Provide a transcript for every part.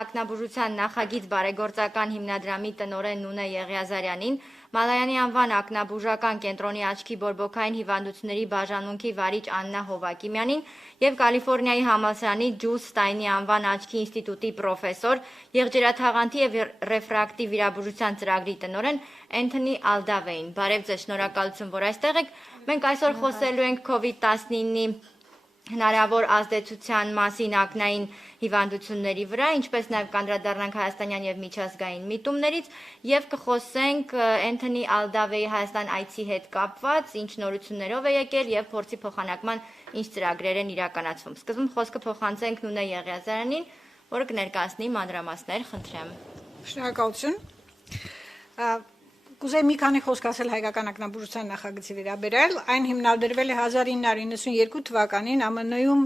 Ակնաբուժության նախագիծ բարեգործական հիմնադրամի տնօրեն Նունե Եղիազարյանին, Մալայանի անվան ակնաբուժական կենտրոնի աչքի բորբոքային հիվանդությունների բաժանմունքի վարիչ Աննա Հովակիմյանին և Կալիֆոռնիայի համալսարանի Ջուլ Ստայնի անվան աչքի ինստիտուտի պրոֆեսոր, եղջերաթաղանթի և ռեֆրակտիվ վիրաբուժության ծրագրի տնօրեն Էնթոնի Ալդավեին։ Բարև ձեզ, շնորհակալություն, որ այստեղ եք։ Մենք այսօր խոսելու ենք COVID-19-ի հնարավոր ազդեցության մասին ակնային հիվանդությունների վրա, ինչպես նաև կանդրադառնանք հայաստանյան եւ միջազգային միտումներից եւ կխոսենք Էնթոնի Ալդավեի Հայաստան այցի հետ կապված, ինչ նորություններով է եկել եւ փորձի փոխանակման ինչ ծրագրեր են իրականացվում։ Սկզբում խոսքը փոխանցենք Նունե Եղիազարյանին, որը կներկայացնի մանրամասներ, խնդրեմ։ Շնորհակալություն։ Կուզեի մի քանի խոսք ասել հայկական ակնաբուժության նախագծի վերաբերյալ, այն հիմնադրվել է 1992 թվականին ԱՄՆ-ում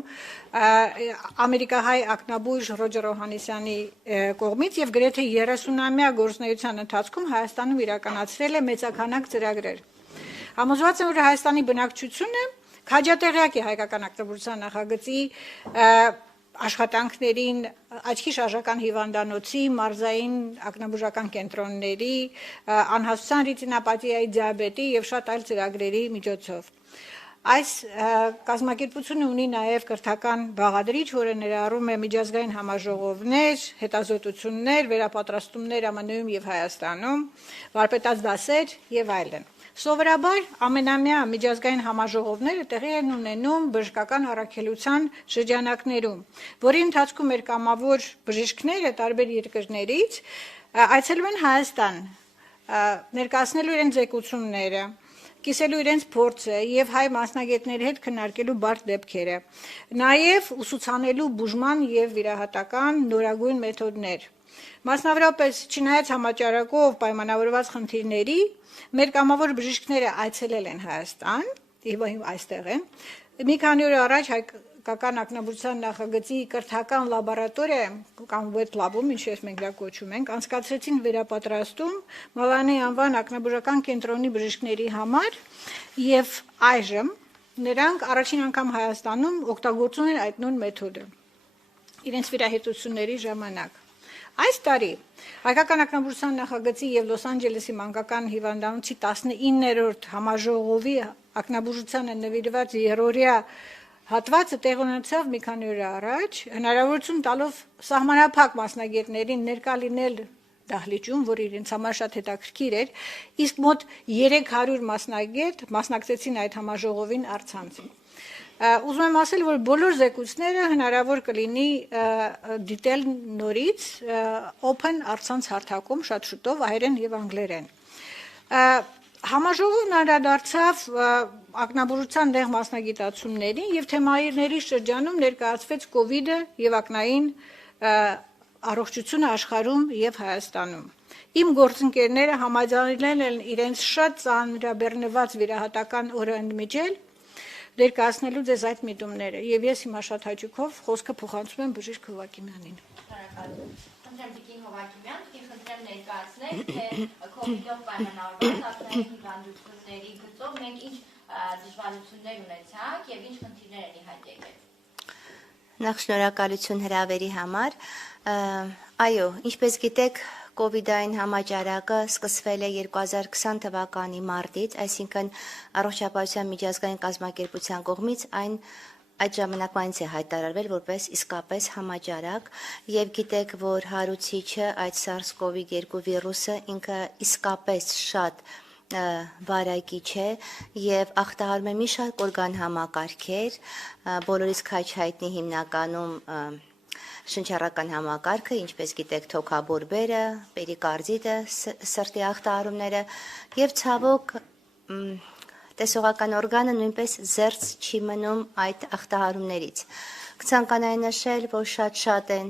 ամերիկահայ ակնաբույժ Ռոջեր Օհաննիսյանի կողմից եւ գրեթե 30-ամյա գործունեության ընթացքում Հայաստանում իրականացրել է մեծաքանակ ծրագրեր։ Համոզված եմ, որ Հայաստանի բնակչությունը քաջատեղյակ է հայկական ակնաբուժության նախագծի աշխատանքներին, աչքի շարժական հիվանդանոցի, մարզային ակնաբուժական կենտրոնների, անհասության ռետինոպաթիայի, դիաբետի եւ շատ այլ ծրագրերի միջոցով։ Այս կազմակերպությունը ունի նաև կրթական բաղադրիչ, որը ներառում է միջազգային համաժողովներ, հետազոտություններ, վերապատրաստումներ ԱՄՆ-ում եւ Հայաստանում, վարպետաց դասեր եւ այլն։ Սովորաբար ամենամյա միջազգային համաժողովները տեղի են ունենում բժշկական առաքելության շրջանակներում, որի ընթացքում մեր կամավոր բժիշկները տարբեր երկրներից այցելում են Հայաստան, ներկայացնելու իրենց զեկուցումները, կիսելու իրենց փորձը եւ հայ մասնագետների հետ քննարկելու բարդ դեպքերը, նաեւ ուսուցանելու բուժման եւ վիրահատական նորագույն մեթոդներ։ Մասնավորապես, չնայած համաճարակով պայմանավորված խնդիրների, մեր կամավոր բժիշկները այցելել են Հայաստան, եւ այստեղ են։ Մի քանի օր առաջ հայկական ակնաբուժության նախագծի կրթական լաբորատորիա կամ wet lab-ում, ինչպես մենք դա կոչում ենք, անցկացրեցին վերապատրաստում Մալայանի անվան ակնաբուժական կենտրոնի բժիշկների համար եւ այժմ նրանք առաջին անգամ Հայաստանում օգտագործում են այդ նույն մեթոդը իրենց վիրահետությունների ժամանակ։ Այս տարի հայկական ակնաբուժության նախագծի եւ Լոս Անջելեսի մանկական հիվանդանոցի 19-րդ համաժողովի ակնաբուժությանը նվիրված երրորդյա հատվածը տեղ ունեցավ մի քանի օր առաջ, հնարավորություն տալով սահմանափակ մասնագետներին ներկա լինել դահլիճում, որ իրենց համար շատ հետաքրքիր էր, իսկ մոտ 300 մասնագետ մասնակցեցին այդ համաժողովին առցանց։ Ուզում եմ ասել, որ բոլոր զեկույցները հնարավոր կլինի դիտել նորից open առցանց հարթակում շատ շուտով հայերեն եւ անգլերեն։ Համաժողովն անդրադարձավ ակնաբուժության նեղ մասնագիտացումներին եւ թեմաների շրջանում ներկայացվեց COVID-ը եւ ակնային առողջությունը աշխարհում եւ Հայաստանում։ Իմ գործընկերները համաձայնել են իրենց շատ ծանրաբեռնված վիրահատական օրը ընդմիջել ներկայացնելու ձեզ այդ միտումները եւ ես հիմա շատ հաճույքով խոսքը փոխանցում եմ բժիշկ Հովակիմյանին։ Շնորհակալություն։ Խնդրեմ Տիկին Հովակիմյան, խնդրեմ ներկայացնել, թե COVID-ով պայմանավորված ակնային հիվանդությունների գծով մենք ինչ դժվարություններ ունեցանք եւ ինչ խնդիրներ են ի հայտ եկել։ Նախ շնորհակալություն հրավերի համար։ Այո, ինչպես գիտեք, COVID-ային համաճարակը սկսվել է 2020 թվականի մարտից, այսինքն առողջապահության միջազգային կազմակերպության կողմից այդ ժամանակվանից է հայտարարվել որպես իսկապես համաճարակ եւ գիտեք, որ հարուցիչը այդ SARS-CoV-2 վիրուսը ինքը իսկապես շատ վարակիչ է եւ ախտահարում է մի շարք օրգան համակարգեր, բոլորից քաջ հայտնի հիմնականում շնչառական համակարգը, ինչպես գիտեք, թոքաբորբերը, պերիկարդիտը, սրտի ախտահարումները եւ ցավոք տեսողական օրգանը նույնպես զերծ չի մնում այդ ախտահարումներից։ Կցանկանայի նշել, որ շատ են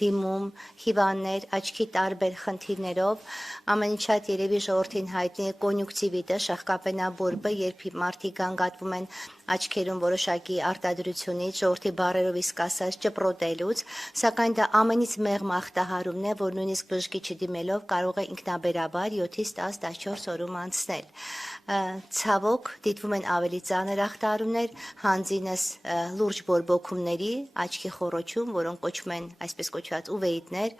դիմում հիվանդներ աչքի տարբեր խնդիրներով, ամենից շատ երևի ժողովրդին հայտնի է կոնյուկտիվիտը, շաղկապենաբորբը, երբ մարդիկ գանգատվում են աչքերում որոշակի արտադրությունից, ժողովրդի բառերով իսկ ասած ճպրոտելուց, սակայն դա ամենից մեղմ ախտահարումն է, որ նույնիսկ բժշկի չդիմելով կարող է ինքնաբերաբար 7-ից 10-14 օրում անցնել։ Ցավոք դիտվում են ավելի ծանր ախտահարումներ, հանձինս լուրջ բորբոքումների, աչքի խոռոչում, որոնք կոչվում են այսպես կոչված ուվեիտներ,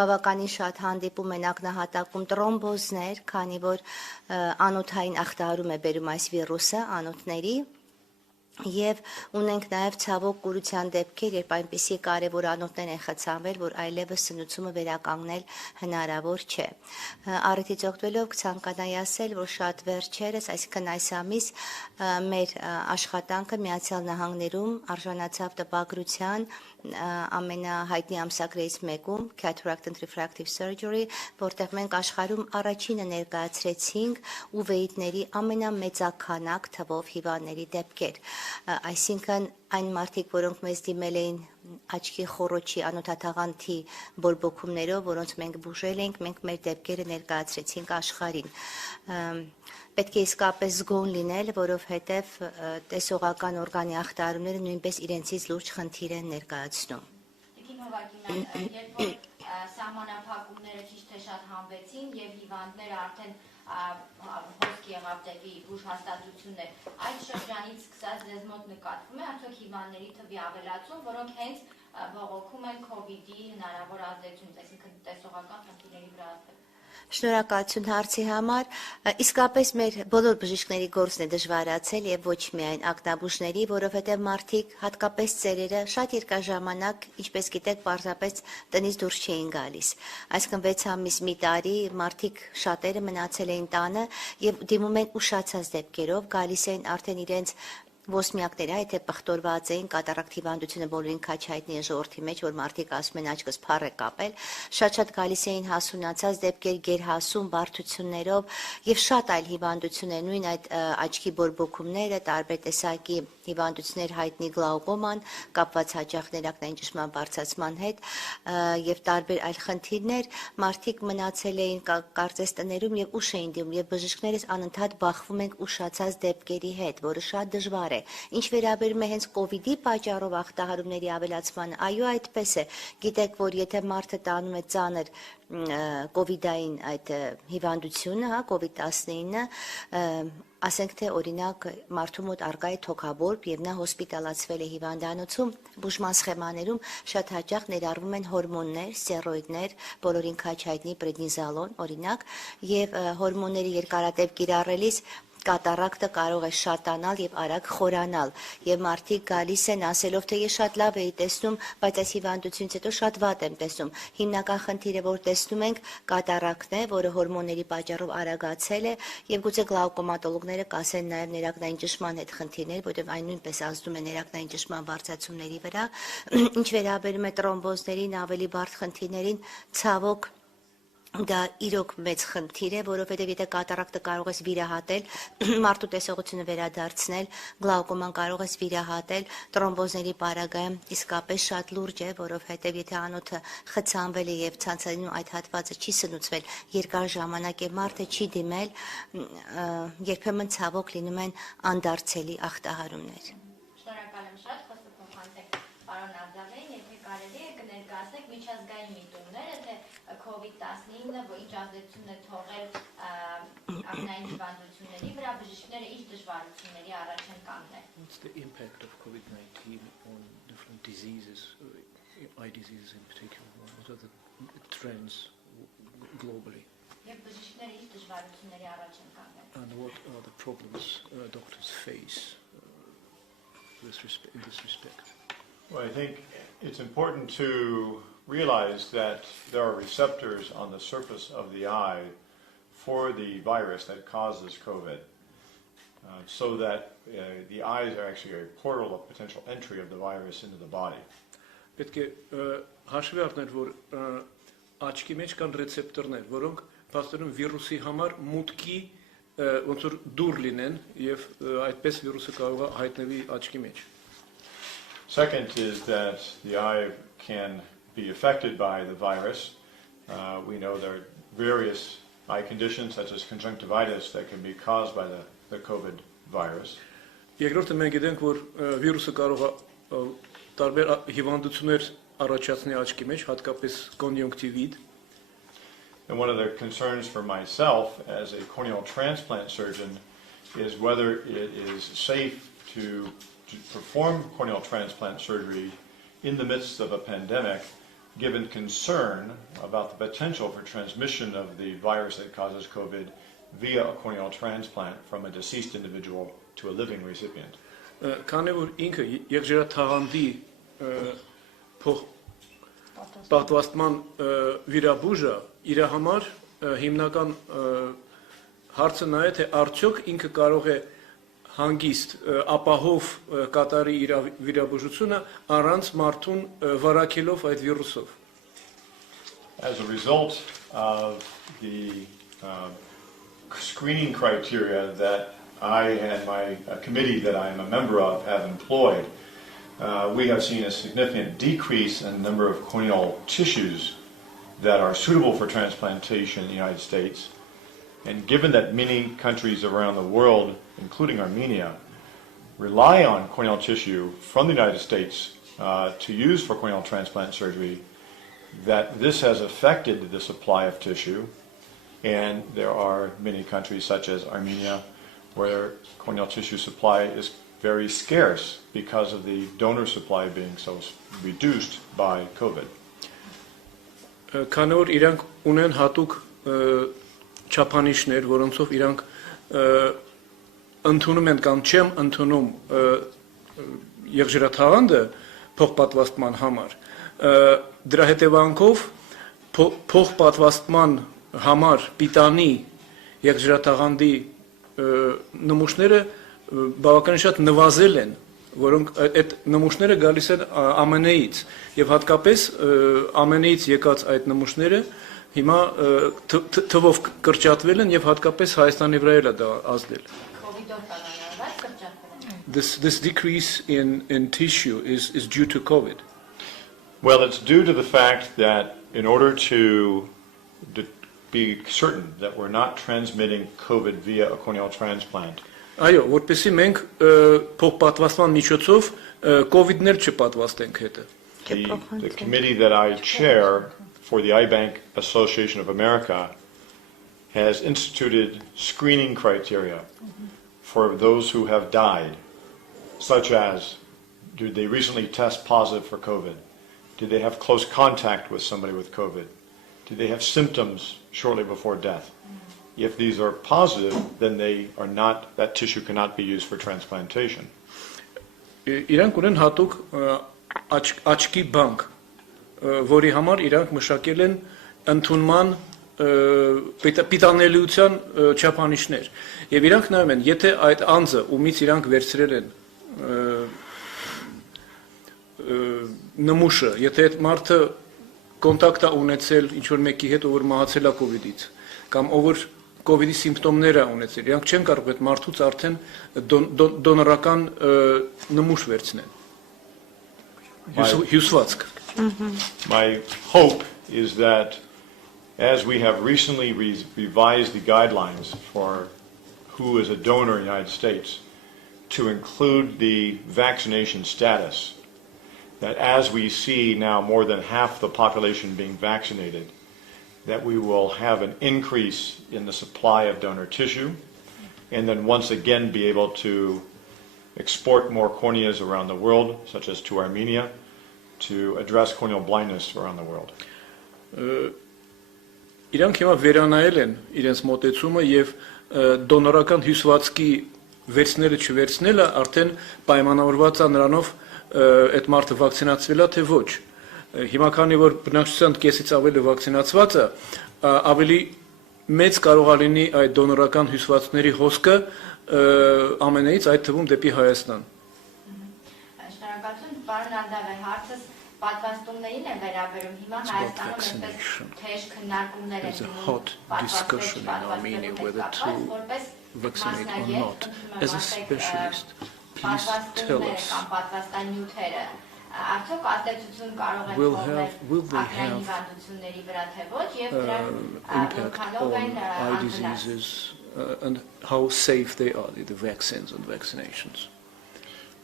բավականին շատ հանդիպում են ակնահատակում տրոմբոզներ, քանի որ անոթային ախտահարում է բերում այս վիրուսը անոթների, եւ ունենք նաեւ ցավոք կուրության դեպքեր, երբ այնպիսի կարևոր անոթներ են խցանվել, որ այլևս սնուցումը վերականգնել հնարավոր չէ։ Առիթից օգտվելով կցանկանայի ասել, որ շատ վերջերս, այսինքն այս ամիս մեր աշխատանքը Միացյալ Նահանգներում արժանացավ տպագրության ամենահայտնի ամսագրերից մեկում Cataract and Refractive Surgery, որտեղ մենք աշխարհում առաջինը ներկայացրեցինք ուվեիտների ամենամեծաքանակ թվով հիվանդների դեպքեր։ Այսինքն այն մարդիկ, որոնք մեզ դիմել էին աչքի խոռոչի անոթաթաղանթի բորբոքումներով, որոնց մենք բուժել ենք, մենք մեր դեպքերը ներկայացրեցինք աշխարհին։ Պետք է իսկապես զգոն լինել, որովհետև տեսողական օրգանի ախտահարումները նույնպես իրենցից լուրջ խնդիր են ներկայացնում։ Երբ որ սահմանափակումները ճիշտ թե շատ հանվեցին եւ հիվանդները արդեն հոսք եղավ դեպի բուժհաստատություններ, այդ շրջանից սկսած ձեզ մոտ նկատվում է արդյոք հիվանդների թվի ավելացում, որոնք հենց բողոքում են COVID-ի հնարավոր ազդեցությունից, այսինքն տեսողական խնդիրների վրա։ Շնորհակալություն հարցի համար։ Իսկապես մեր բոլոր բժիշկների գործն է դժվարացել եւ ոչ միայն ակնաբուժների, որովհետեւ մարդիկ, հատկապես ծերերը, շատ երկար ժամանակ, ինչպես գիտեք, պարզապես տնից դուրս չէին գալիս։ Այսինքն 6 ամիս, մի տարի մարդիկ շատերը մնացել էին տանը եւ դիմում են ուշացած դեպքերով, գալիս են արդեն իրենց ոսմյակները, եթե պղտորված էին, կատարակտ հիվանդությունը բոլորին քաչ հայտնի է ժողովրդի մեջ, որ մարդիկ ասում են աչքս փառ է կապել, շատ գալիս էին հասունացած դեպքեր, գերհասուն բարդություններով եւ շատ այլ հիվանդություններ, նույն այդ աչքի բորբոքումները, տարբեր տեսակի հիվանդություններ, հայտնի գլաուկոման, կապված հաճախ ակնային ճնշման բարձրացման հետ եւ տարբեր այլ խնդիրներ, մարդիկ մնացել էին կարծես տներում եւ ուշ էին դիմում եւ բժիշկներս անընդհատ բախվում ենք ուշացած դեպքերի հետ, որը շատ դժվար է։ Ինչ վերաբերում է հենց COVID-ի պատճառով ախտահարումների ավելացմանը, այո, այդպես է։ Գիտեք, որ եթե մարդը տանում է ծանր COVID-ային այդ հիվանդությունը, հա, COVID-19, ասենք թե օրինակ մարդու մոտ արկա է թոքաբորբ եւ նա հոսպիտալացվել է հիվանդանոցում, բուժման սխեմաներում շատ հաճախ ներառվում են հորմոններ, ստերոիդներ, բոլորին քաչ հայտնի պրեդնիզոլոն, օրինակ, եւ հորմոնների երկարատև կիրառելիս կատարակտը կարող է շատանալ եւ արագ խորանալ եւ մարդիկ գալիս են ասելով թե ես շատ լավ էի տեսնում, բայց այս հիվանդությունից հետո շատ վատ եմ տեսնում։ Հիմնական խնդիրը, որ տեսնում ենք, կատարակտն է, որը հորմոնների պատճառով արագացել է եւ գուցե գլաուկոմատոլոգները կասեն նաեւ ներակնային ճնշման հետ խնդիրներ, որովհետեւ այն նույնպես ազդում է ներակնային ճնշման բարձրացումների վրա։ Ինչ վերաբերում է տրոմբոզներին, ավելի բարդ խնդիրներին, ցավոք դա իրոք մեծ խնդիր է, որովհետև եթե կատարակտը կարող ես վիրահատել, մարդու տեսողությունը վերադարձնել, գլաուկոման կարող ես վիրահատել, տրոմբոզների պարագայում իսկապես շատ լուրջ է, որովհետև եթե անոթը խցանվել է եւ ցանցալինում այդ հատվածը չի սնուցվել, երկար ժամանակ է մարդը չի դիմել, երբեմն ցավոք լինում են անդարձելի ախտահարումներ։ Շնորհակալ եմ շատ, խոսքը փոխանցեք պարոն Աբդալին, եթե կարելի է կներկայացնեք միջազգային միտումները, թե COVID-19-ը ինչ ազդեցություն է թողել ակնային հիվանդությունների վրա, բժիշկները ինչ դժվարությունների առաջ են կանգնել։ What's the impact of COVID-19 on different diseases, eye diseases in particular? What are the trends globally? Եվ բժիշկները ինչ դժվարությունների առաջ են կանգնել։ And what are the problems doctors face in this respect? Well, I think it's important to realize that there are receptors on the surface of the eye for the virus that causes COVID, so that the eyes are actually a portal of potential entry of the virus into the body. Պետք է հաշվի առնել, որ աչքի մեջ կան ռեցեպտորներ, որոնք փաստորեն վիրուսի համար մուտքի ոնց որ դուր լինեն եւ այդպես վիրուսը կարող է հայտնվի աչքի մեջ։ Second is that the eye can be affected by the virus. We know there are various eye conditions such as conjunctivitis that can be caused by the COVID virus. Երկրորդը մենք գիտենք, որ վիրուսը կարող է տարբեր հիվանդություններ առաջացնել աչքի մեջ, հատկապես կոնյունկտիվիտ։ And one of the concerns for myself as a corneal transplant surgeon is whether it is safe to perform corneal transplant surgery in the midst of a pandemic, given concern about the potential for transmission of the virus that causes COVID via a corneal transplant from a deceased individual to a living recipient. Քանի որ ինքը եղջերաթաղանթի պատվաստման վիրաբույժը իր համար հիմնական հարցը նա է, թե արդյոք ինքը կարող է հանգիստ ապահով կատարի իր վիրաբուժությունը առանց մարդուն վարակելով այդ վիրուսով։ As a result of the screening criteria that I and my committee that I am a member of have employed, we have seen a significant decrease in the number of corneal tissues that are suitable for transplantation in the United States. And given that many countries around the world, including Armenia, rely on corneal tissue from the United States to use for corneal transplant surgery, that this has affected the supply of tissue. And there are many countries such as Armenia where corneal tissue supply is very scarce because of the donor supply being so reduced by COVID. Քանի որ իրանք ունեն հատուկ չափանիշներ, որոնցով իրանք ընդունում են կամ չեմ ընդունում եղջերաթաղանթը փոխպատվաստման համար, դրա հետևանքով փոխպատվաստման համար պիտանի եղջերաթաղանթի նմուշները բավականին շատ նվազել են, որոնք այդ նմուշները գալիս են ԱՄՆ-ից եւ հատկապես ԱՄՆ-ից եկած այդ նմուշները հիմա թվով կրճատվել են եւ հատկապես Հայաստանի վրա էլ է դա ազդել. This decrease in tissue is due to COVID. Well, it's due to the fact that in order to be certain that we're not transmitting COVID via a corneal transplant. Այո, որպեսզի մենք փոխպատվաստման միջոցով COVID-ներ չպատվաստենք հետը. The committee that I chair for the Eye Bank Association of America has instituted screening criteria for those who have died, such as, did they recently test positive for COVID? Did they have close contact with somebody with COVID? Did they have symptoms shortly before death? If these are positive, then they are not, that tissue cannot be used for transplantation. Իրանք ունեն հատուկ աչքի բանկ, որի համար իրանք մշակել են ընդունման պիտանելիության չափանիշներ։ Եվ իրանք նայում են, եթե այդ անձը, ումից իրանք վերցրել են նմուշը, եթե այդ մարդը կոնտակտ է ունեցել ինչ-որ մեկի հետ, ով մահացել է COVID-ից, կամ ով COVID-ի սիմպտոմներ է ունեցել, իրանք չեն կարող այդ մարդուց արդեն դոնորական նմուշ վերցնել։ Հյուսվածք։ My hope is that as we have recently revised the guidelines for who is a donor in the United States to include the vaccination status, that as we see now more than half the population being vaccinated, that we will have an increase in the supply of donor tissue, and then once again be able to export more corneas around the world, such as to Armenia, to address corneal blindness around the world. Իրանք հիմա վերանայել են իրենց մոտեցումը եւ դոնորական հյուսվածքի վերցնելը չվերցնելը արդեն պայմանավորված է նրանով այդ մարդը վակցինացվել է թե ոչ։ Հիմա քանի որ բնակչության կեսից ավելի վակցինացված է, ավելի մեծ կարող է լինի այդ դոնորական հյուսվածքների հոսքը ԱՄՆ-ից, այդ թվում դեպի Հայաստան։ Շնորհակալություն, պարոն Անդավե, հարցս պատվաստումներին է վերաբերում։ Հիմա Հայաստանում այսպես թեժ քննարկումներ են լինում, Արդյոք ազդեցություն կարող են թողնել ակնային հիվանդությունների վրա թե ոչ եւ դրանք որքանով են eye diseases and how safe they are, the vaccines and vaccinations.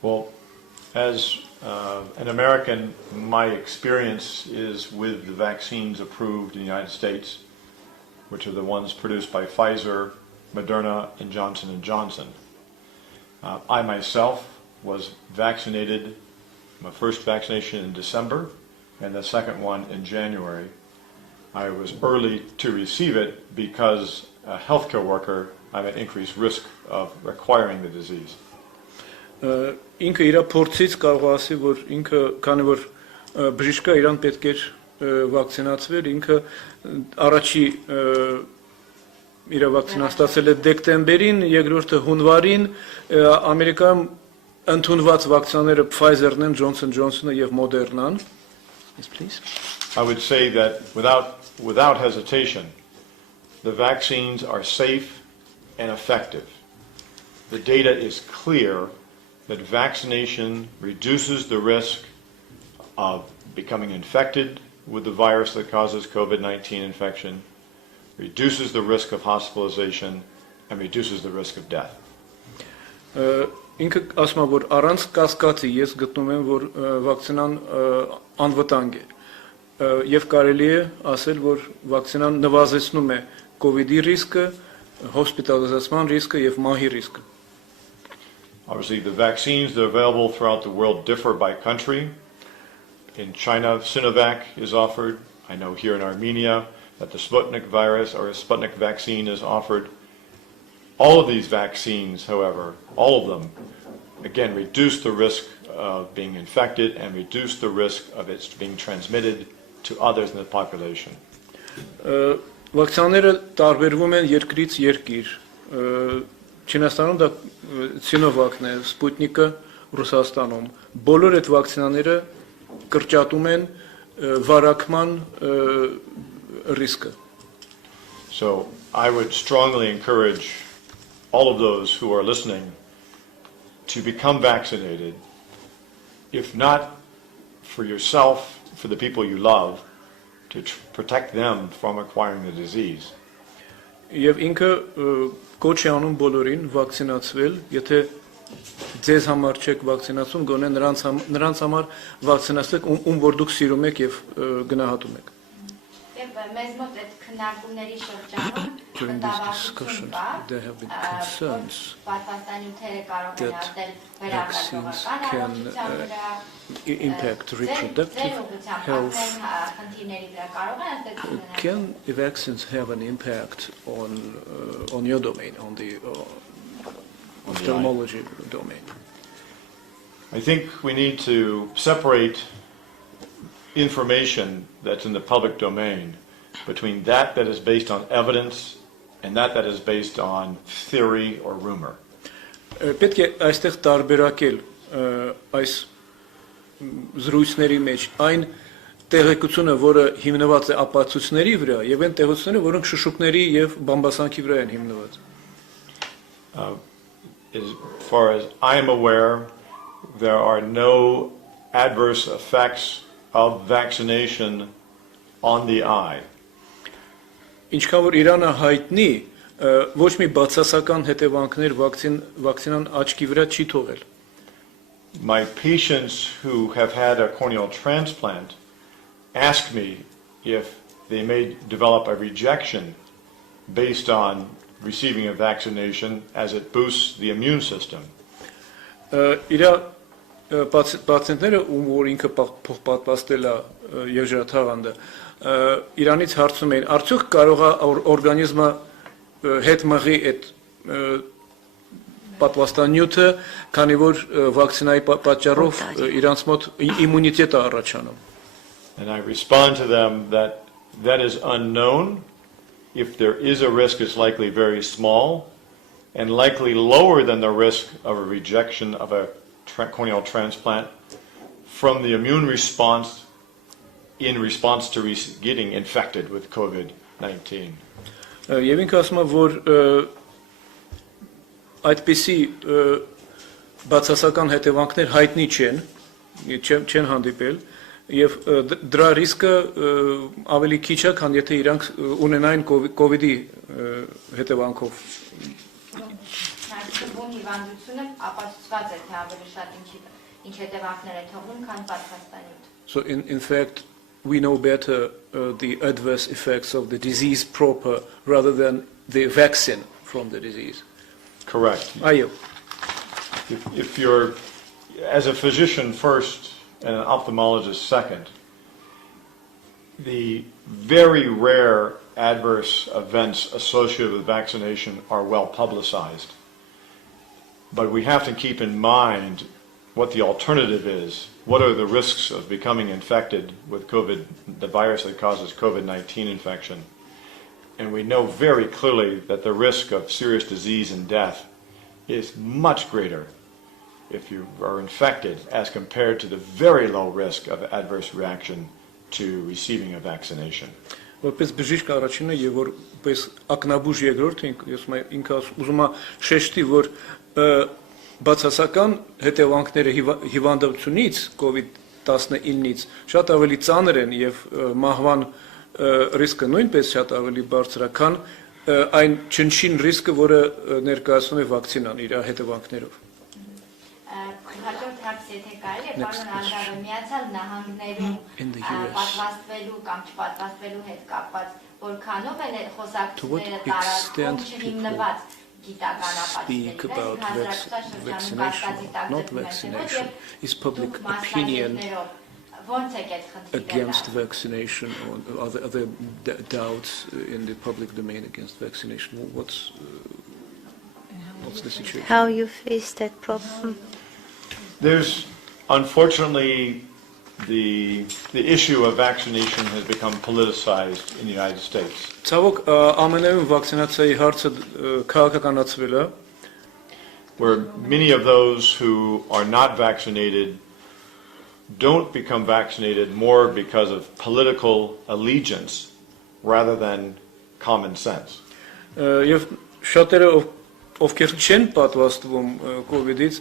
Well, as an American, my experience is with the vaccines approved in the United States, which are the ones produced by Pfizer, Moderna, and Johnson & Johnson. I myself was vaccinated, my first vaccination in December, and the second one in January. I was early to receive it because a healthcare worker, I'm at increased risk of acquiring the disease. Ինքը իր փորձից կարող ասի, որ ինքը քանի որ բժիշկը իրան պետք էր վակցինացվել, ինքը առաջի իր վակցինան ստացել է դեկտեմբերին, երկրորդը հունվարին, Ամերիկայում ընդունված վակցիաները Pfizer-ն են, Johnson & Johnson-ը եւ Moderna-ն. Yes, please. I would say that without hesitation, the vaccines are safe and effective. The data is clear that vaccination reduces the risk of becoming infected with the virus that causes COVID-19 infection, reduces the risk of hospitalization, and reduces the risk of death. Ինքը ասում է, որ առանց կասկածի ես գտնում եմ, որ վակցինան անվտանգ է եւ կարելի է ասել, որ վակցինան նվազեցնում է COVID-ի ռիսկը, հոսպիտալիզացման ռիսկը եւ մահի ռիսկը. Obviously, the vaccines that are available throughout the world differ by country. In China, Sinovac is offered. I know here in Armenia that the Sputnik virus or a Sputnik vaccine is offered. All of these vaccines, however, all of them, again, reduce the risk of being infected and reduce the risk of it being transmitted to others in the population. Վակցիաները տարբերվում են երկրից երկիր. Չինաստանում դա Sinovac-ն է, Sputnik-ը Ռուսաստանում. Բոլոր այդ վակցինաները կրճատում են վարակման ռիսկը. So I would strongly encourage all of those who are listening to become vaccinated, if not for yourself, for the people you love, to protect them from acquiring the disease. Եվ ինքը կոչ է անում բոլորին վակցինացվել, եթե ձեզ համար չեք վակցինացում, գոնե նրանց համար վակցինացեք, ում որ դուք սիրում եք եւ գնահատում եք. Եվ մեզ մոտ այդ քննարկումների շրջանում discussion, there have been concerns that vaccines can impact reproductive health. Can vaccines have an impact on your domain, on the ophthalmology domain? I think we need to separate information that's in the public domain between that is based on evidence and that is based on theory or rumor. Պետք է այստեղ տարբերակել այս զրույցների մեջ այն տեղեկությունը, որը հիմնված է ապացույցների վրա, եւ այն տեղեկությունները, որոնք շշուկների եւ բամբասանքի վրա են հիմնված. As far as I am aware, there are no adverse effects of vaccination on the eye. Ինչքան որ Իրանը հայտնի, ոչ մի բացասական հետևանքներ վակցինան աչքի վրա չի թողել. My patients who have had a corneal transplant ask me if they may develop a rejection based on receiving a vaccination as it boosts the immune system. Իրա պացիենտները, որ ինքը փոխպատվաստել է երջրաթաղանդը, Իրանից հարցում էին, արդյոք կարող է օրգանիզմը հետ մղի այդ պատվաստանյութը, քանի որ վակցինայի պատճառով իրանց մոտ իմունիտետ է առաջանում. And I respond to them that is unknown. If there is a risk, it's likely very small and likely lower than the risk of a rejection of a corneal transplant from the immune response in response to getting infected with COVID-19. Եվ ինքը ասում է, որ այդպիսի բացասական հետևանքներ հայտնի չեն հանդիպել, եւ դրա ռիսկը ավելի քիչ է, քան եթե իրանք ունենային COVID-ի հետևանքով հիվանդությունը ապացուցված է, թե ավելի շատ ինչ հետևանքներ է թողնում, քան պատվաստանյութ։ So in fact, we know better the adverse effects of the disease proper rather than the vaccine from the disease. Correct. Այո։ If you're, as a physician first and an ophthalmologist second, the very rare adverse events associated with vaccination are well publicized. But we have to keep in mind what the alternative is. What are the risks of becoming infected with COVID, the virus that causes COVID-19 infection? And we know very clearly that the risk of serious disease and death is much greater if you are infected as compared to the very low risk of adverse reaction to receiving a vaccination. Որպես բժիշկ առաջինը եւ որպես ակնաբուժ երկրորդը ինքը ուզում է շեշտի, որ բացասական հետևանքները հիվանդությունից COVID-19-ից շատ ավելի ծանր են եւ մահվան ռիսկը նույնպես շատ ավելի բարձր է, քան այն չնչին ռիսկը, որը ներկայացնում է վակցինան իր հետևանքներով։ Հաջորդ հարց, եթե կարելի է, պարոն Անդրավը, Միացյալ Նահանգներում պատվաստվելու կամ չպատվաստվելու հետ կապված որքանով են խոսակցությունները տարածվում չհիմնված գիտական vaccination, not vaccination, is public opinion against vaccination, or other doubts in the public domain against vaccination. What's the situation? How you face that problem? There's, unfortunately, the issue of vaccination has become politicized in the United States. Ցավոք ԱՄՆ-ում վակցինացիայի հարցը քաղաքականացվել է, where many of those who are not vaccinated don't become vaccinated more because of political allegiance rather than common sense. Եվ շատերը ովքեր չեն պատվաստվում COVID-ից,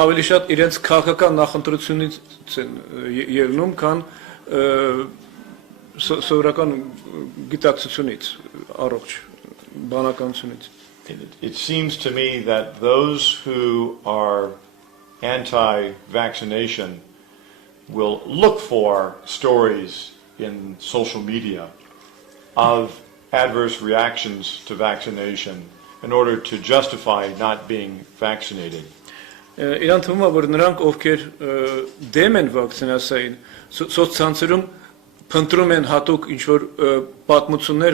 ավելի շատ իրենց քաղաքական նախընտրությունից են ելնում, քան սովորական գիտակցությունից, առողջ բանականությունից։ It seems to me that those who are anti-vaccination will look for stories in social media of adverse reactions to vaccination in order to justify not being vaccinated. Իրան թվում է, որ նրանք, ովքեր դեմ են վակցինասային, սոցցանցերում փնտրում են հատուկ ինչ-որ պատմություններ,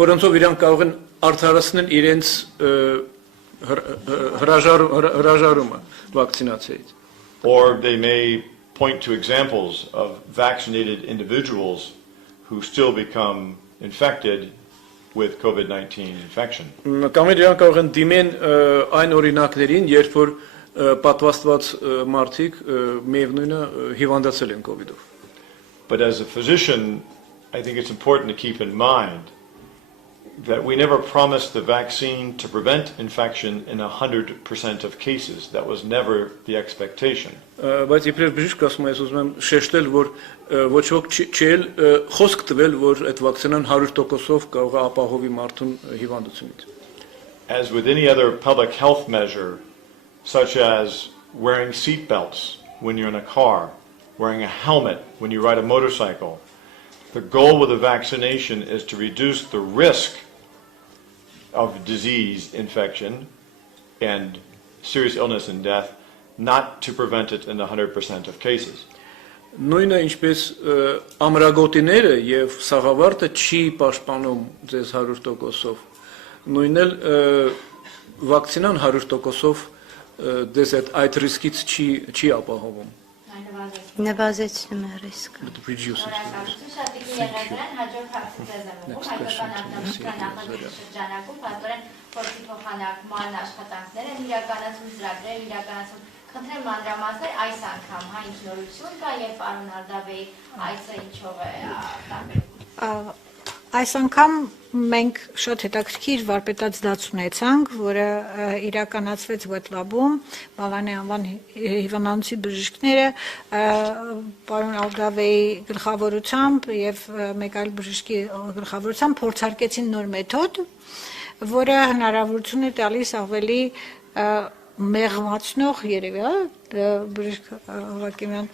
որոնցով իրանք կարող են արդարացնել իրենց հրաժարումը վակցինացիայից։ Or they may point to examples of vaccinated individuals who still become infected with COVID-19 infection. Կամ իրանք կարող են դիմեն այն օրինակներին, երբ որ պատվաստված մարդիկ միևնույնը հիվանդացել են COVID-ով։ But as a physician, I think it's important to keep in mind that we never promised the vaccine to prevent infection in 100% of cases. That was never the expectation. Բայց իբրև բժիշկ ասում եմ, ուզում եմ շեշտել, որ ոչ ոք չէ խոսք տվել, որ այդ վակցինան 100%-ով կարող է ապահովի մարդուն հիվանդությունից։ As with any other public health measure, such as wearing seat belts when you're in a car, wearing a helmet when you ride a motorcycle, the goal with the vaccination is to reduce the risk of disease, infection, and serious illness and death, not to prevent it in 100% of cases. Նույնը ինչպես ամրագոտիները եւ սաղավարտը չի պաշտպանում ձեզ 100%-ով։ Նույնն էլ վակցինան 100%-ով դες այդ ռիսկից չի ապահովում։ Նվազեցնում է ռիսկը։ Շնորհակալություն, շատ դեպի եղերան, հաջորդ հարցը ձեզ եմ ուղղում, հայկական արտադրության նախագծի շրջանակում փաստորեն փորձի փոխանակման աշխատանքներ են իրականացում, ծրագրեր իրականացում։ Խնդրեմ մանրամասներ այս անգամ, հա, ինչ նորություն կա եւ պարոն Ալդավեի այսը ինչով է տարբերվում։ Այս անգամ մենք շատ հետաքրքիր վարպետաց դաց ունեցանք, որը իրականացվեց Wet-Lab-ում, Մալանի անվան հիվանդանոցի բժիշկները պարոն Ալդավեի գլխավորությամբ եւ մեկ այլ բժշկի գլխավորությամբ փորձարկեցին նոր մեթոդ, որը հնարավորություն է տալիս ավելի մեղմացնող երևի, բժիշկ Հակիմյան,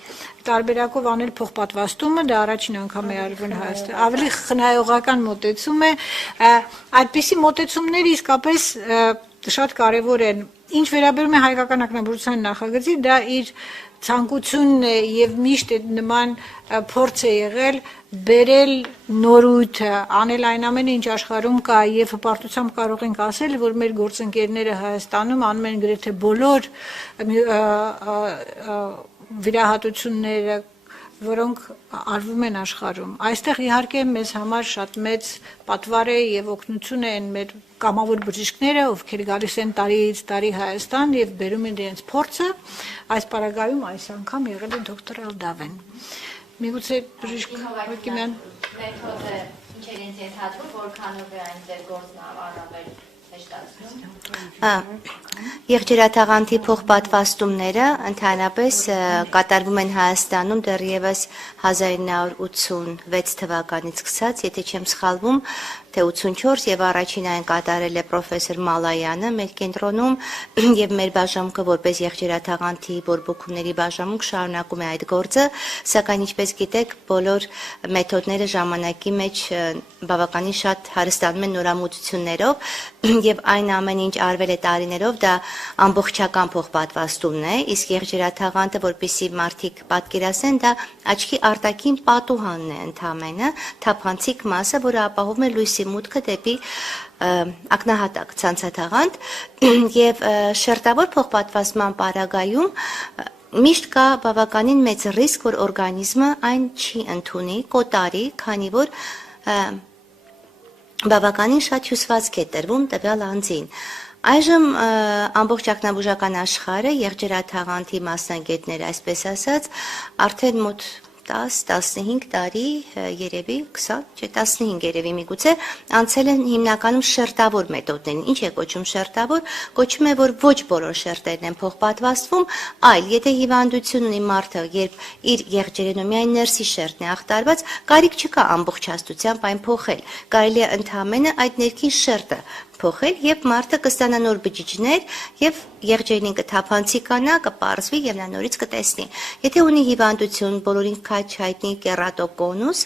տարբերակով անել փոխպատվաստումը, դա առաջին անգամ է արվում Հայաստանում, ավելի խնայողական մոտեցում է, այդպիսի մոտեցումները իսկապես շատ կարևոր են, ինչ վերաբերում է հայկական ակնաբուժության նախագծի, դա իր ցանկությունն է եւ միշտ նման փորձ է եղել բերել նորույթը, անել այն ամենը, ինչ աշխարհում կա եւ հպարտությամբ կարող ենք ասել, որ մեր գործընկերները Հայաստանում անում են գրեթե բոլոր վիրահատությունները, որոնք արվում են աշխարհում։ Այստեղ իհարկե մեզ համար շատ մեծ պատվար է եւ օգնություն են մեր կամավոր բժիշկները, ովքեր գալիս են տարիից տարի Հայաստան եւ բերում են իրենց փորձը, այս պարագայում այս անգամ եղել է դոկտոր Ալդավեն։ Միգուցե բժիշկ Հակիմյան մեթոդը ինչ է ինձ ենթադրում, որքանով է այն ձեր գործն առավել Եղջերաթաղանթի փոխպատվաստումները ընդհանրապես կատարվում են Հայաստանում դեռևս 1986 թվականից սկսած, եթե չեմ սխալվում, թե 84 եւ առաջին այն կատարել է պրոֆեսոր Մալայանը մեր կենտրոնում եւ մեր բաժանմունքը որպես եղջերաթաղանթի բորբոքումների բաժանմունք շարունակում է այդ գործը, սակայն ինչպես գիտեք, բոլոր մեթոդները ժամանակի մեջ բավականին շատ հարստանում են նորամուծություններով եւ այն ամենը ինչ արվել է տարիներով դա ամբողջական փոխպատվաստումն է, իսկ եղջերաթաղանթը, որպեսզի մարդիկ պատկերացնեն, դա աչքի արտաքին պատուհանն է ընդամենը, թափանցիկ մասը, որը ապահովում է լույսի մուտքը դեպի ակնահատակ ցանցաթաղանթ եւ շերտավոր փոխպատվաստման պարագայում միշտ կա բավականին մեծ ռիսկ, որ օրգանիզմը այն չի ընդունի, կոտարի, քանի որ բավականին շատ հյուսվածք է տրվում տվյալ անձին։ Այժմ ամբողջ ակնաբուժական աշխարհը եղջերաթաղանթի մասնագետները, այսպես ասած, արդեն մոտ 10-15 տարի, երևի 20, չէ 15 երևի միգուցե, անցել են հիմնականում շերտավոր մեթոդներին։ Ինչ է կոչում շերտավոր? Կոչում է, որ ոչ բոլոր շերտերն են փոխպատվաստվում, այլ եթե հիվանդություն ունի մարդը, երբ իր եղջերենու միայն ներսի շերտն է ախտարված, կարիք չկա ամբողջաստությամբ այն փոխել։ Կարելի է ընդհանրապես այդ ներքին շերտը փոխել եւ մարդը կստանա նոր բջիջներ եւ եղջերին կթափանցիկանա, կպարզվի եւ նա նորից կտեսնի։ Եթե ունի հիվանդություն, բոլորին քաչ հայտնի կերատոկոնուս,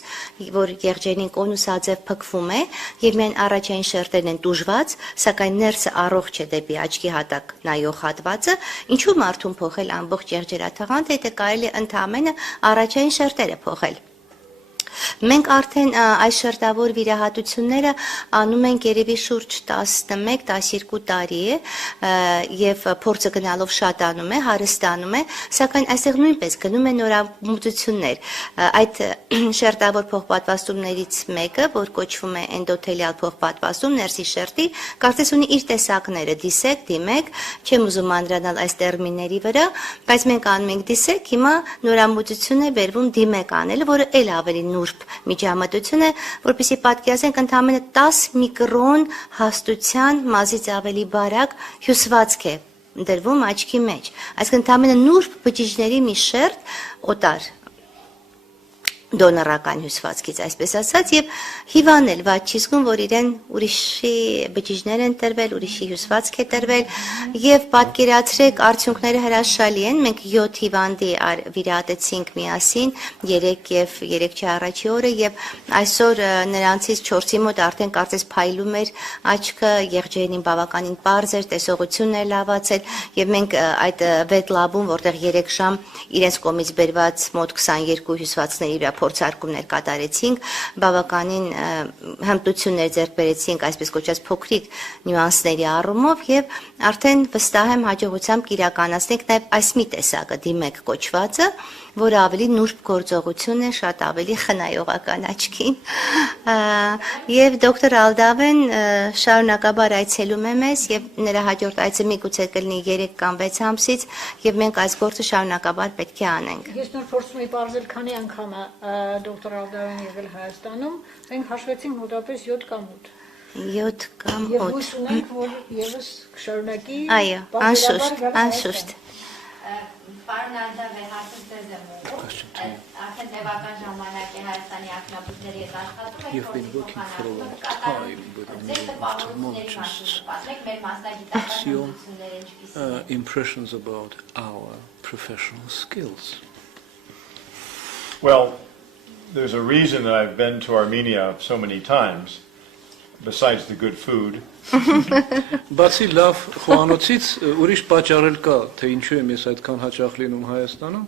որ եղջերին կոնուսաձև փքվում է եւ միայն առաջային շերտերն են տուժված, սակայն ներսը առողջ է դեպի աչքի հատակ նայող հատվածը, ինչու մարդուն փոխել ամբողջ եղջերաթաղանթը, եթե կարելի է ընդհանրապես առաջային շերտերը փոխել։ Մենք արդեն այս շերտավոր վիրահատությունները անում ենք երևի շուրջ 11-12 տարի է եւ փորձը գնալով շատանում է, հարստանում է, սակայն այստեղ նույնպես գնում են նորամուծություններ։ Այդ շերտավոր փոխպատվաստումներից մեկը, որ կոչվում է էնդոթելիալ փոխպատվաստում, ներսի շերտի, կարծես ունի իր տեսակները՝ դիսեք, դիմեք, չեմ ուզում անդրանալ այս տերմինների վրա, բայց մենք անում ենք դիսեք, հիմա նորամուծություն է բերվում դիմեք անելը, որը էլ ավելի նուրբ միջամտություն է, որպեսզի պատկերացնենք ընդամենը 10 միկրոն հաստության մազից ավելի բարակ հյուսվածք է դրվում աչքի մեջ։ Այսինքն ընդամենը նուրբ բջիջների մի շերտ օտար դոնորական հյուսվածքից, այսպես ասած, եւ հիվանել ված չի զգում, որ իրեն ուրիշի բջիջներ են տրվել, ուրիշի հյուսվածք է տրվել եւ պատկերացրեք արդյունքները հրաշալի են։ Մենք 7 հիվանդի վիրահատեցինք միասին 3 եւ 3-ի առաջի օրը եւ այսօր նրանցից 4-ի մոտ արդեն կարծես փայլում էր աչքը, եղջերին բավականին պարզ էր, տեսողությունն էր լավացել եւ մենք այդ վետ լաբում, որտեղ 3 ժամ իրենց կողմից բերված մոտ 22 հյուսվածքների վրա փորձարկումներ կատարեցինք, բավականին հմտություններ ձեռք բերեցինք այսպես կոչած փոքրիկ նյուանսների առումով եւ արդեն վստահ եմ հաջողությամբ կիրականացնենք նաեւ այս մի տեսակը դիմեք կոչվածը, որը ավելի նուրբ գործողություն է, շատ ավելի խնայողական աչքին։ Եվ դոկտոր Ալդավեն շարունակաբար այցելում է մեզ եւ նրա հաջորդ այցը միգուցե կլինի 3 կամ 6 ամսից եւ մենք այս գործը շարունակաբար պետք է անենք։ Ես նոր փորձում եմ բարձել քանի անգամ է դոկտոր Ալդավեն եղել Հայաստանում, մենք հաշվեցինք մոտավորապես 7 կամ 8։ 7 կամ 8։ Եվ հույս ունենք, որ եւս կշարունակի։ Այո, անշուշտ։ Պարոն Ալդավե, հարցը ձեզ եմ ուղղում։ Արդեն տևական ժամանակ է Հայաստանի ակնաբուժների հետ աշխատում եք, որի փոխանակում կատարում ձեր տպավորությունների մասին պատմեք, մեր մասնագիտական հմտությունները ինչպիսին impressions about our professional skills. Well, there's a reason that I've been to Armenia so many times, besides the good food. Բացի լավ խոհանոցից ուրիշ պատճառ էլ կա, թե ինչու եմ ես այդքան հաճախ լինում Հայաստանում։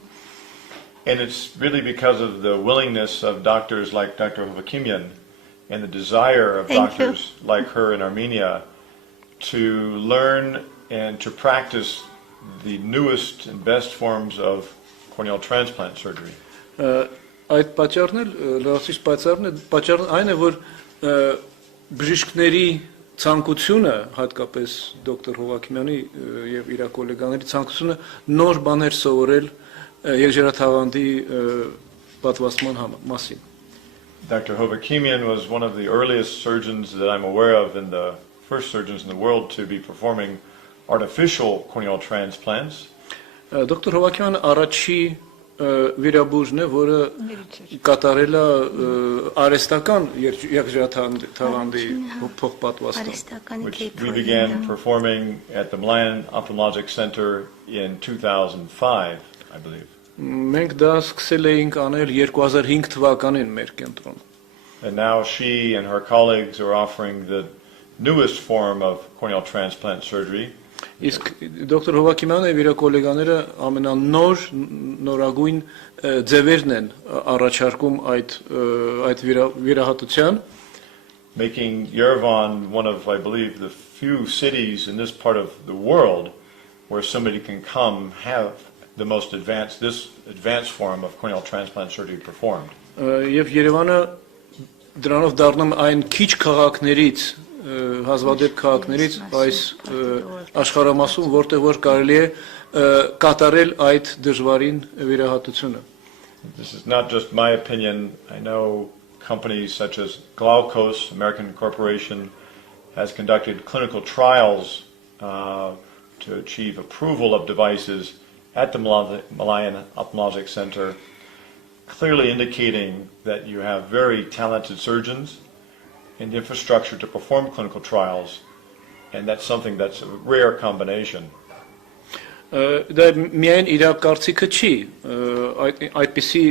And it's really because of the willingness of doctors like Dr. Hovakimian and the desire of doctors like her in Armenia to learn and to practice the newest and best forms of corneal transplant surgery. Այդ պատճառն էլ լրացուցիչ պատճառն այն է, որ բժիշկների ցանկությունը, հատկապես դոկտոր Հովակիմյանի եւ իր գոլեգաների ցանկությունը նոր բաներ սովորել եղջերաթաղանթի պատվաստման մասին. Dr. Hovakimian was one of the earliest surgeons that I'm aware of, and the first surgeons in the world to be performing artificial corneal transplants. Դոկտոր Հովակիմյանը առաջի վիրաբույժն է, որը կատարել է արհեստական եղջերաթաղանթի փոխպատվաստում. Which we began performing at the Malayan Ophthalmologic Center in 2005, I believe. Մենք դա սկսել էինք անել 2005 թվականին մեր կենտրոնում. And now she and her colleagues are offering the newest form of corneal transplant surgery. Իսկ դոկտոր Հովակիմյանը եւ իր գոլեգաները նորագույն ձևերն են առաջարկում այդ վիրահատության, making Yerevan one of, I believe, the few cities in this part of the world where somebody can come have the most this advanced form of corneal transplant surgery performed. Եվ Երևանը դրանով դառնում այն քիչ քաղաքներից հազվադեպ քաղաքներից այս աշխարհամասում, որտեղ որ կարելի է կատարել այդ դժվարին վիրահատությունը. This is not just my opinion. I know companies such as Glaukos, American corporation, has conducted clinical trials to achieve approval of devices at the Malayan Ophthalmologic Center, clearly indicating that you have very talented surgeons and infrastructure to perform clinical trials, and that's something that's a rare combination. Դա միայն իրակարծիքը չի, այդպիսի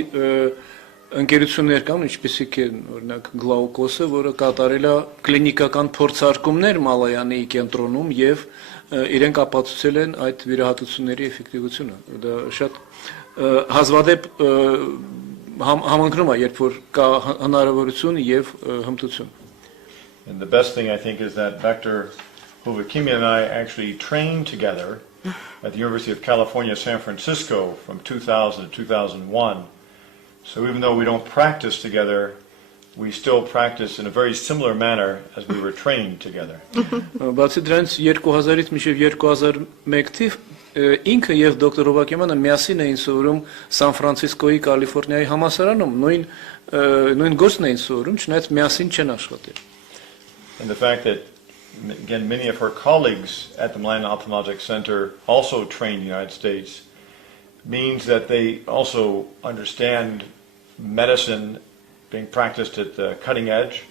ընկերություններ կան, ինչպիսիք են օրինակ Glaukos-ը, որը կատարել է կլինիկական փորձարկումներ Մալայանի կենտրոնում եւ իրենք ապացուցել են այդ վիրահատությունների էֆեկտիվությունը. Դա շատ հազվադեպ համընկնում է, երբ որ կա հնարավորություն եւ հմտություն. And the best thing I think is that Dr. Hovakimian and I actually trained together at the University of California, San Francisco from 2000 to 2001. So even though we don't practice together, we still practice in a very similar manner as we were trained together. Բացի դրանից 2000-ից մինչև 2001 թիվ ինքը եւ դոկտոր Հովակիմյանը միասին էին սովորում Սան Ֆրանցիսկոյի Կալիֆոռնիայի համալսարանում, նույն գործն էին սովորում, չնայած միասին չեն աշխատել. And the fact that, again, many of her colleagues at the Malayan Ophthalmologic Center also trained in the United States means that they also understand medicine being practiced at the cutting edge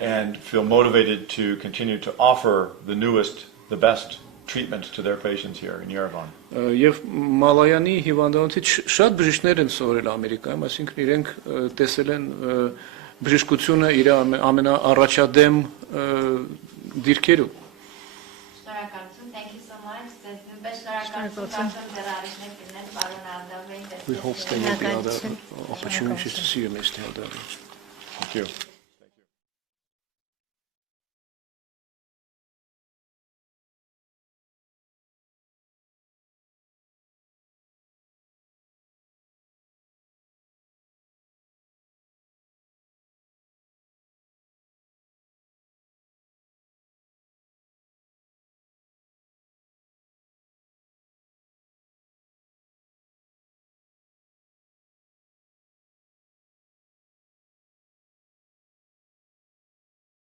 and feel motivated to continue to offer the newest, the best treatments to their patients here in Yerevan. Եվ Մալայանի հիվանդանոցից շատ բժիշկներ են սովորել Ամերիկայում, այսինքն իրենք տեսել են բժշկությունը իր ամենաառաջադեմ դիրքերում. Շնորհակալություն, thank you so much. Ձեզ շնորհակալություն ձեր առաջնեկներն պարոն Ալդավեին. We hope there will be other opportunities to see you, Mr. Aldavey. Thank you.